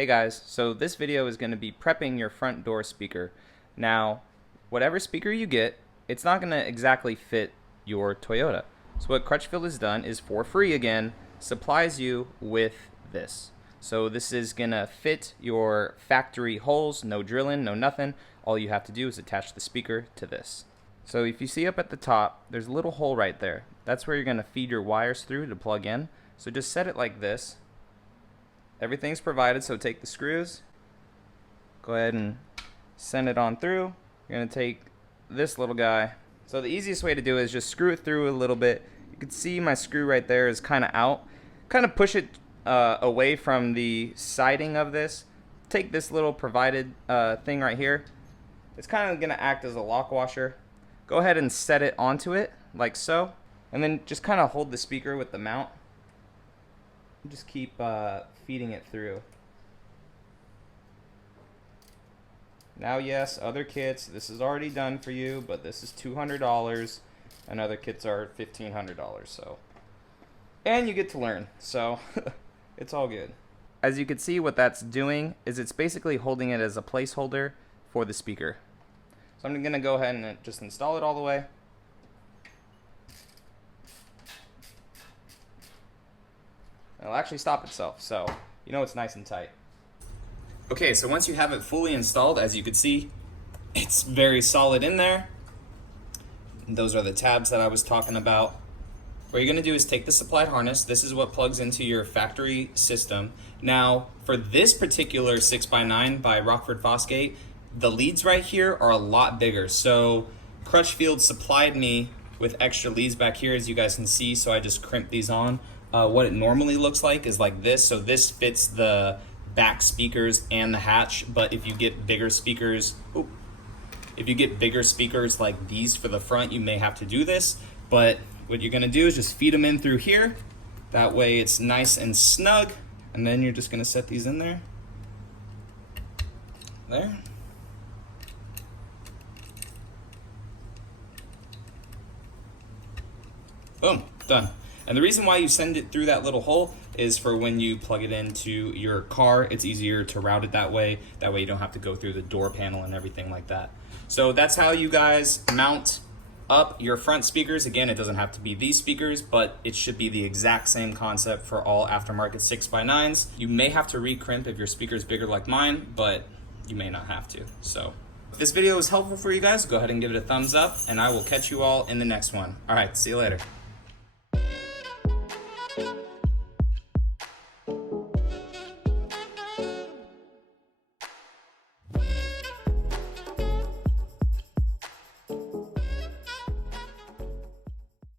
Hey guys, so this video is going to be prepping your front door speaker. Now, whatever speaker you get, it's not going to exactly fit your Toyota. So what Crutchfield has done is, for free again, supplies you with this. So this is going to fit your factory holes, no drilling, no nothing. All you have to do is attach the speaker to this. So if you see up at the top, there's a little hole right there. That's where you're going to feed your wires through to plug in. So just set it like this. Everything's provided, so take the screws, go ahead and send it on through. You're going to take this little guy. So the easiest way to do it is just screw it through a little bit. You can see my screw right there is kind of out. Kind of push it away from the siding of this. Take this little provided thing right here. It's kind of going to act as a lock washer. Go ahead and set it onto it like so, and then just kind of hold the speaker with the mount. Just keep feeding it through. Now, yes, other kits, this is already done for you, but this is $200, and other kits are $1,500. So, and you get to learn, so it's all good. As you can see, what that's doing is it's basically holding it as a placeholder for the speaker. So I'm going to go ahead and just install it all the way. It'll actually stop itself, so you know it's nice and tight. Okay, so once you have it fully installed, as you can see, it's very solid in there. Those are the tabs that I was talking about. What you're gonna do is take the supplied harness. This is what plugs into your factory system. Now, for this particular 6x9 by Rockford Fosgate, the leads right here are a lot bigger. So Crutchfield supplied me with extra leads back here, as you guys can see, so I just crimped these on. What it normally looks like is like this. So this fits the back speakers and the hatch, but if you get bigger speakers, like these for the front, you may have to do this. But what you're gonna do is just feed them in through here. That way it's nice and snug, and then you're just gonna set these in there. There. Boom, done. And the reason why you send it through that little hole is for when you plug it into your car, it's easier to route it that way. That way you don't have to go through the door panel and everything like that. So that's how you guys mount up your front speakers. Again, it doesn't have to be these speakers, but it should be the exact same concept for all aftermarket 6x9s. You may have to recrimp if your speaker is bigger like mine, but you may not have to. So if this video was helpful for you guys, go ahead and give it a thumbs up, and I will catch you all in the next one. All right, see you later.